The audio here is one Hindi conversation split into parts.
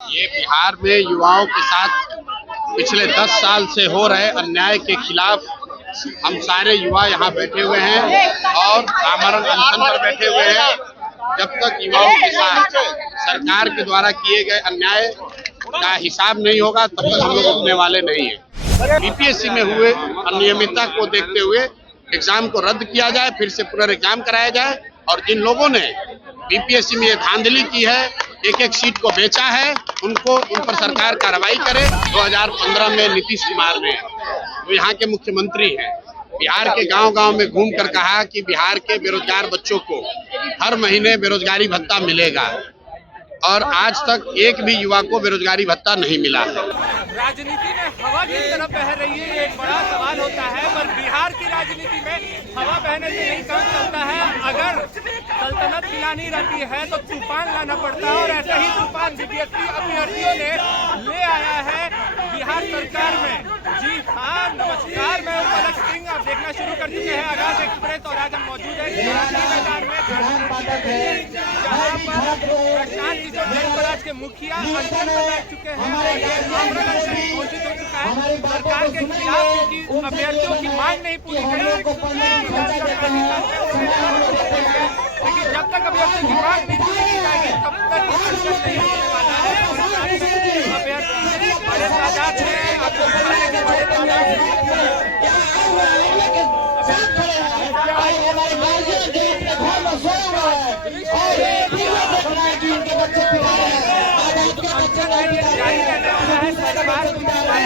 ये बिहार में युवाओं के साथ पिछले 10 साल से हो रहे अन्याय के खिलाफ हम सारे युवा यहाँ बैठे हुए हैं और आमरण अनशन पर बैठे हुए हैं। जब तक युवाओं के साथ सरकार के द्वारा किए गए अन्याय का हिसाब नहीं होगा तब तक हम लोग रुकने वाले नहीं हैं। बीपीएससी में हुए अनियमितता को देखते हुए एग्जाम को रद्द किया जाए, फिर से पुनर्एग्जाम कराया जाए और जिन लोगों ने बीपीएससी में ये धांधली की है, एक एक सीट को बेचा है, उन पर सरकार कार्रवाई करे। 2015 में नीतीश कुमार ने, जो यहाँ के मुख्यमंत्री हैं, बिहार के गांव-गांव में घूमकर कहा कि बिहार के बेरोजगार बच्चों को हर महीने बेरोजगारी भत्ता मिलेगा और आज तक एक भी युवा को बेरोजगारी भत्ता नहीं मिला है। राजनीति में हवा किस तरफ बह रही है, ये एक बड़ा सवाल होता है। पर बिहार की राजनीति में हवा बहने से नहीं काम चलता है। अगर सल्तनत मिलानी रहती है तो तूफान लाना पड़ता है और ऐसा ही तूफान बीपीएससी अभ्यर्थियों ने ले आया है बिहार सरकार में। जी हाँ, नमस्कार, मैं हूँ पलक सिंह। आप देखना शुरू कर चुके हैं आगाज एक्सप्रेस और आज हम मौजूद है मैदान में, जहाँ पर प्रशांत किशोर जनपराज के मुखिया अंतिम में बैठ चुके हैं और ये आमरण अनशन घोषित हो चुका है सरकार के खिलाफ, क्योंकि अभ्यर्थियों की मांग नहीं पूरी गई। लेकिन जब तक अभ्यर्थियों की मांग नहीं पूरी की जाएगी तब तक अनशन नहीं होने वाला है। अभ्यर्थी बड़े तादाद में, आपको बड़े तादाद जारी रहने वाला है। सरकार पहले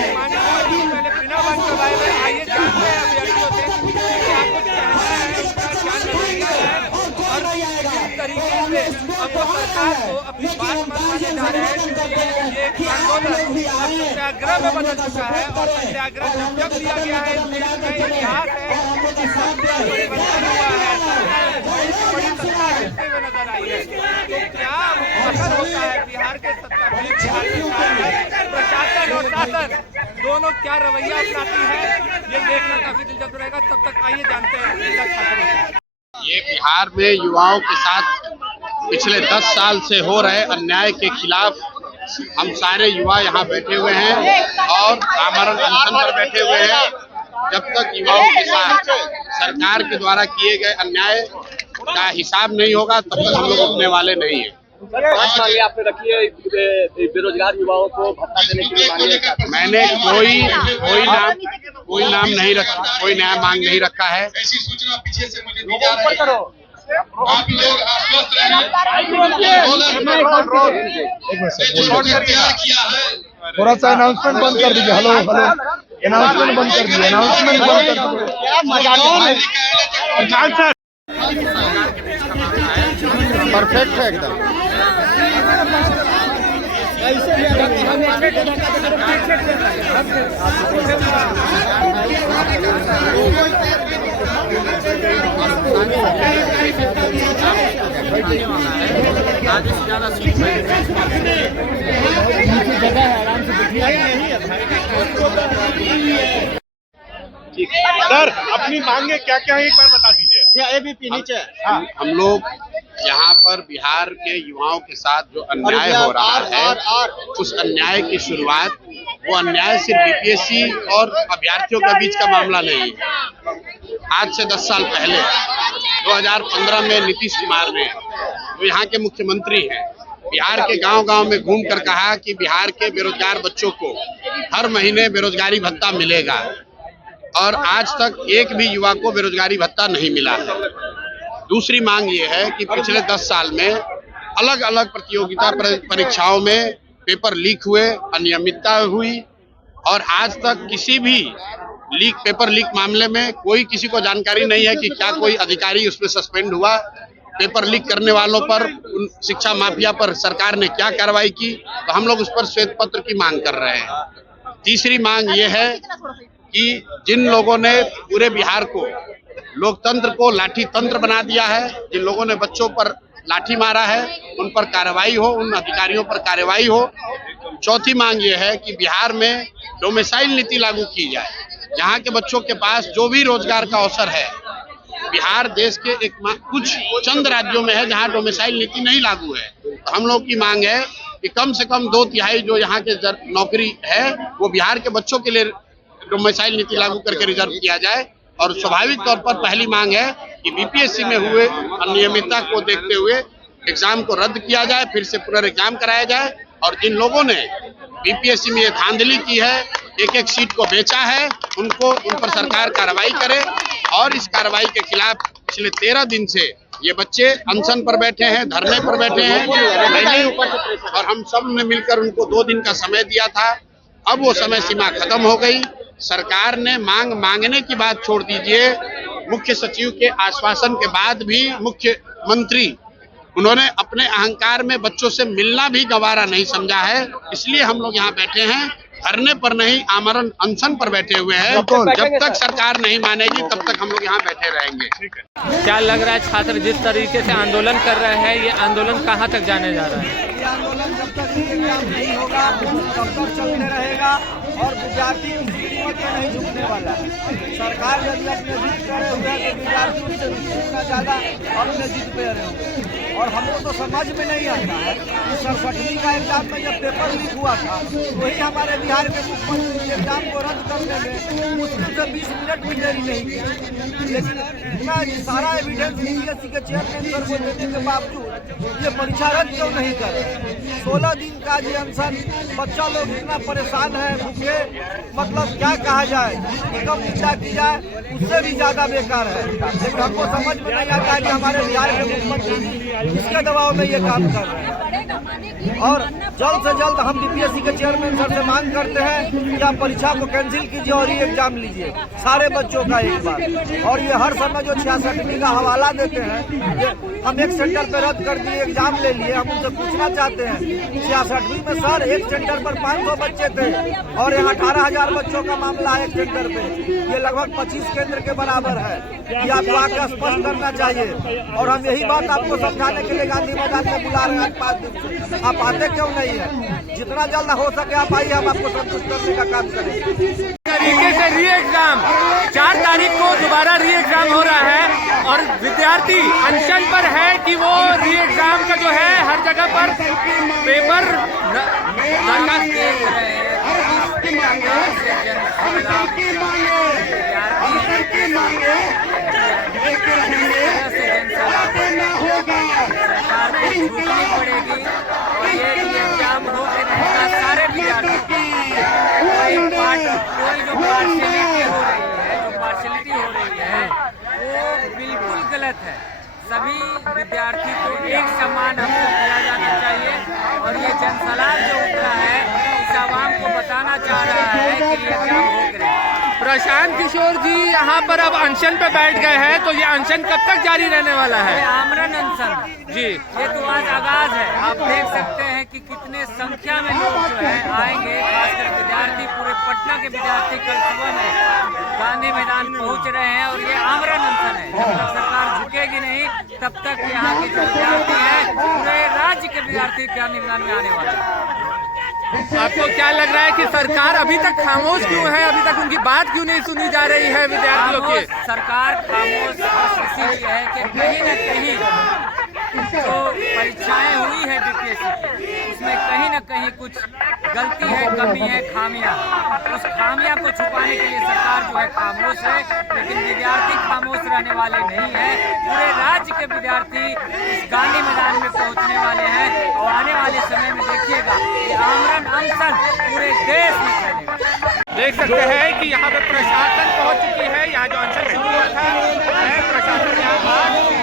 बिना बंद करवाए हुए आइए जानते हैं अभ्यर्थियों से कि आप कुछ कहना है, उसका क्या नजरिया है और किस तरीके से अब वो सरकार को अपनी बात मनवाने जा रहे हैं। क्योंकि ये आंदोलन अब सत्याग्रह में बदल चुका है और सत्याग्रह जब दिया गया है इतिहास है, परिवर्तन हुआ है, बड़ी सत्ता गिरते हुए नजर आई है। तो क्या असर होता है बिहार के प्रशासन और शासन दोनों क्या रवैया अपनाती है, ये देखना काफी दिलचस्प रहेगा। तब तक आइए जानते हैं। ये बिहार में युवाओं के साथ पिछले 10 साल से हो रहे अन्याय के खिलाफ हम सारे युवा यहाँ बैठे हुए हैं और आमरण अनशन पर बैठे हुए हैं। जब तक युवाओं के साथ सरकार के द्वारा किए गए अन्याय का हिसाब नहीं होगा तब तक हम लोग रुकने वाले नहीं हैं। आपने रखी है बेरोजगार युवाओं को भत्ता देने के लिए, मैंने कोई नाम नहीं रखा, कोई नया मांग नहीं रखा है। ऐसी सूचना पीछे से मुझे दी जा रही है। आप लोग आश्वस्त रहें। तैयार किया है। थोड़ा सा अनाउंसमेंट बंद कर दीजिए। हेलो हेलो, अनाउंसमेंट बंद कर दीजिए, अनाउंसमेंट बंद कर दीजिए। परफेक्ट है एकदम। जगह है, आराम से सर, अपनी मांगे क्या क्या है एक बार बता दीजिए। एबीपी नीचे। हम लोग यहाँ पर बिहार के युवाओं के साथ जो अन्याय हो रहा है, उस अन्याय की शुरुआत, वो अन्याय सिर्फ बीपीएससी और अभ्यर्थियों के बीच का मामला नहीं है। आज से 10 साल पहले 2015 में नीतीश कुमार ने, जो यहाँ के मुख्यमंत्री हैं, बिहार के गांव-गांव में घूमकर कहा कि बिहार के बेरोजगार बच्चों को हर महीने बेरोजगारी भत्ता मिलेगा और आज तक एक भी युवा को बेरोजगारी भत्ता नहीं मिला है। दूसरी मांग ये है कि पिछले 10 साल में अलग अलग प्रतियोगिता परीक्षाओं में पेपर लीक हुए, अनियमितता हुई और आज तक किसी भी पेपर लीक मामले में कोई किसी को जानकारी नहीं है कि क्या कोई अधिकारी उसमें सस्पेंड हुआ। पेपर लीक करने वालों पर, शिक्षा माफिया पर सरकार ने क्या कार्रवाई की, तो हम लोग उस पर श्वेत पत्र की मांग कर रहे हैं। तीसरी मांग ये है कि जिन लोगों ने पूरे बिहार को, लोकतंत्र को लाठी तंत्र बना दिया है, जिन लोगों ने बच्चों पर लाठी मारा है, उन पर कार्रवाई हो, उन अधिकारियों पर कार्रवाई हो। चौथी मांग ये है कि बिहार में डोमिसाइल नीति लागू की जाए। यहाँ के बच्चों के पास जो भी रोजगार का अवसर है, बिहार देश के कुछ चंद राज्यों में है जहाँ डोमिसाइल नीति नहीं लागू है। तो हम लोग की मांग है कि कम से कम 2/3 जो यहाँ के नौकरी है वो बिहार के बच्चों के लिए डोमिसाइल नीति लागू करके रिजर्व किया जाए। और स्वाभाविक तौर पर पहली मांग है कि बीपीएससी में हुए अनियमितता को देखते हुए एग्जाम को रद्द किया जाए, फिर से पुनर्एग्जाम कराया जाए। और जिन लोगों ने बीपीएससी में ये धांधली की है, एक एक सीट को बेचा है, उन पर सरकार कार्रवाई करे। और इस कार्रवाई के खिलाफ पिछले 13 दिन से ये बच्चे अनशन पर बैठे हैं, धरने पर बैठे हैं। और हम सब ने मिलकर उनको 2 दिन का समय दिया था। अब वो समय सीमा खत्म हो गई। सरकार ने मांगने की बात छोड़ दीजिए, मुख्य सचिव के आश्वासन के बाद भी मुख्यमंत्री उन्होंने अपने अहंकार में बच्चों से मिलना भी गवारा नहीं समझा है। इसलिए हम लोग यहाँ बैठे हैं, धरने पर नहीं, आमरण अनशन पर बैठे हुए हैं। जब तक सरकार नहीं मानेगी तब तक हम लोग यहाँ बैठे रहेंगे। क्या लग रहा है छात्र जिस तरीके से आंदोलन कर रहे हैं, ये आंदोलन कहाँ तक जाने जा रहा है? ये आंदोलन जब तक एग्जाम नहीं होगा तब तक चलते रहेगा और विद्यार्थी किसी कीमत पे नहीं झुकने वाला है। सरकार यदि अपने जिद करे हुए तो विद्यार्थी उनसे जितना ज़्यादा अपने जिद पे रहे होंगे। और हमको तो समझ में नहीं आता है कि 67वीं का एग्जाम में जब पेपर लीक हुआ था वही हमारे बिहार के मुख्यमंत्री एग्जाम को रद्द करने में मुश्किल से 20 मिनट भी देरी नहीं की। लेकिन इतना सारा एविडेंस बीपीएससी के चेयरमैन सर को देने के बावजूद ये परीक्षा रद्द क्यों नहीं कर रहे? 16 दिन का ये अनशन, बच्चा लोग इतना परेशान है, भूखे, मतलब क्या कहा जाए, कम निंदा की जाए उससे भी ज्यादा बेकार है। लेकिन हमको समझ में नहीं आता है कि हमारे बिहार के मुख्यमंत्री इसके दबाव में ये काम कर रहे हैं। और जल्द से जल्द हम बीपीएससी के चेयरमैन सर से मांग करते हैं कि आप परीक्षा को कैंसिल कीजिए और ये एग्जाम लीजिए सारे बच्चों का एक बार। और ये हर समय जो 66वीं का हवाला देते हैं, हम एक सेंटर पे रद्द कर दिए, एग्जाम ले लिए। हम उनसे पूछना चाहते हैं 66वीं में सर एक सेंटर पर 500 बच्चे थे और यहाँ 18,000 बच्चों का मामला है एक सेंटर पे, ये लगभग 25 केंद्र के बराबर है। ये आपको आगे स्पष्ट करना चाहिए। और हम यही बात आपको समझाने के लिए गांधी मैदान में बुला रहे हैं आज 5 दिन से। आप आते क्यों नहीं है? जितना जल्द हो सके आप आइए, हम आपको संतुष्ट करने का काम करेंगे। तरीके से री एग्जाम 4 तारीख को दोबारा री एग्जाम हो रहा है और विद्यार्थी अनशन पर है कि वो री एग्जाम का जो है हर जगह पर पेपर पड़ेगी और ये एग्जाम हो के रहेगा सारे विद्यार्थी। कोई जो पार्शलिटी हो रही है वो बिल्कुल गलत है। सभी विद्यार्थी को एक समान अवसर दिया जाना चाहिए। और ये जनसलाह जो उतरा है इस आवाम को बताना चाह रहा है कि ये एग्जाम हो गए। प्रशांत किशोर जी यहाँ पर अब अनशन पे बैठ गए हैं, तो ये अनशन कब तक जारी रहने वाला है? आमरण अनशन जी, ये तो आज आगाज है। आप देख सकते हैं कि कितने संख्या में लोग जो है आएंगे, खासकर विद्यार्थी, पूरे पटना के विद्यार्थी कल सुबह में गांधी मैदान पहुंच रहे हैं। और ये आमरण अनशन है, जब तक सरकार झुकेगी नहीं तब तक यहाँ के जो विद्यार्थी है पूरे राज्य के विद्यार्थी गांधी मैदान में आने वाले हैं। आपको क्या लग रहा है कि सरकार अभी तक खामोश क्यों है? अभी तक उनकी बात क्यों नहीं सुनी जा रही है विद्यार्थियों की? सरकार खामोश इसीलिए है कि कहीं न कहीं जो परीक्षाएं हुई है बीपीएससी की उसमें कहीं न कहीं कुछ गलती है, कमी है, खामियां। उस खामियां को छुपाने के लिए सरकार जो है खामोश है। लेकिन विद्यार्थी खामोश रहने वाले नहीं है। पूरे राज्य के विद्यार्थी इस गांधी मैदान में पहुंचने वाले हैं और आने वाले समय में देखिएगा कि आमरण अनशन पूरे देश में चलेगा। देख सकते हैं कि यहाँ पे प्रशासन पहुंच चुकी है। यहाँ जो अनशन शुरू हुआ था प्रशासन यहाँ आ चुकी है।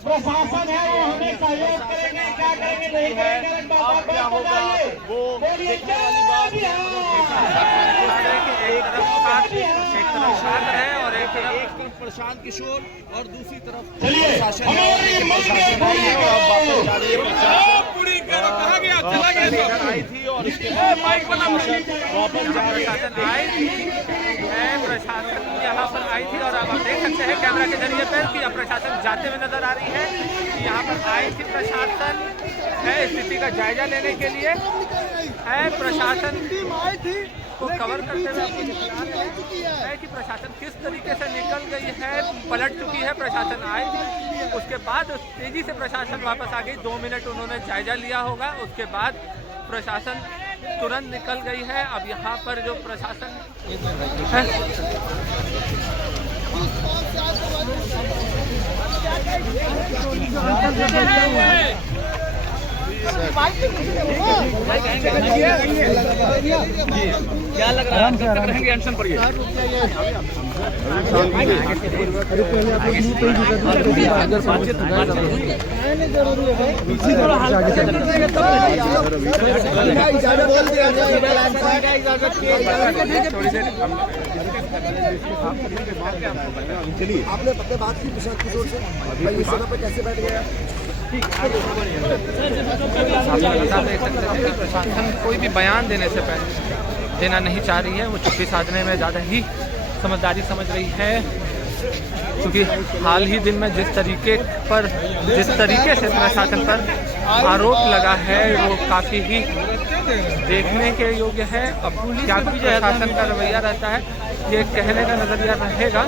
प्रशासन है वो हमें सहयोग करेंगे, क्या करेंगे नहीं करेंगे बात बताइए। वो एक तरफ छात्र है और एक तरफ प्रशांत किशोर और दूसरी तरफ प्रशासन आई थी। और इसके बाद वापस प्रशासन आई थी, प्रशासन यहाँ पर आई थी। और अब आप देख सकते हैं कैमरा के जरिए पर कि अब प्रशासन जाते हुए नजर आ रही है। यहाँ पर आई थी प्रशासन है स्थिति का जायजा लेने के लिए है। प्रशासन को कवर करते हुए आपको दिखा रहे हैं कि प्रशासन किस तरीके से निकल गई है, पलट चुकी है। प्रशासन आई थी, उसके बाद तेजी से प्रशासन वापस आ गई। 2 मिनट उन्होंने जायजा लिया होगा, उसके बाद प्रशासन तुरंत निकल गई है। अब यहाँ पर जो प्रशासन है क्या लग रहा है, कब तक रहेंगे अनशन पर? चलिए आपने अपने बात की प्रशासन की ओर से भाई इस जगह पे कैसे बैठ गया? प्रशासन कोई भी बयान देने से पहले देना नहीं चाह रही है, वो चुप्पी साधने में ज़्यादा ही समझदारी समझ रही है। क्योंकि हाल ही दिन में जिस तरीके से प्रशासन पर आरोप लगा है वो काफ़ी ही देखने के योग्य है। अब क्या प्रशासन का रवैया रहता है ये कहने का नज़रिया रहेगा।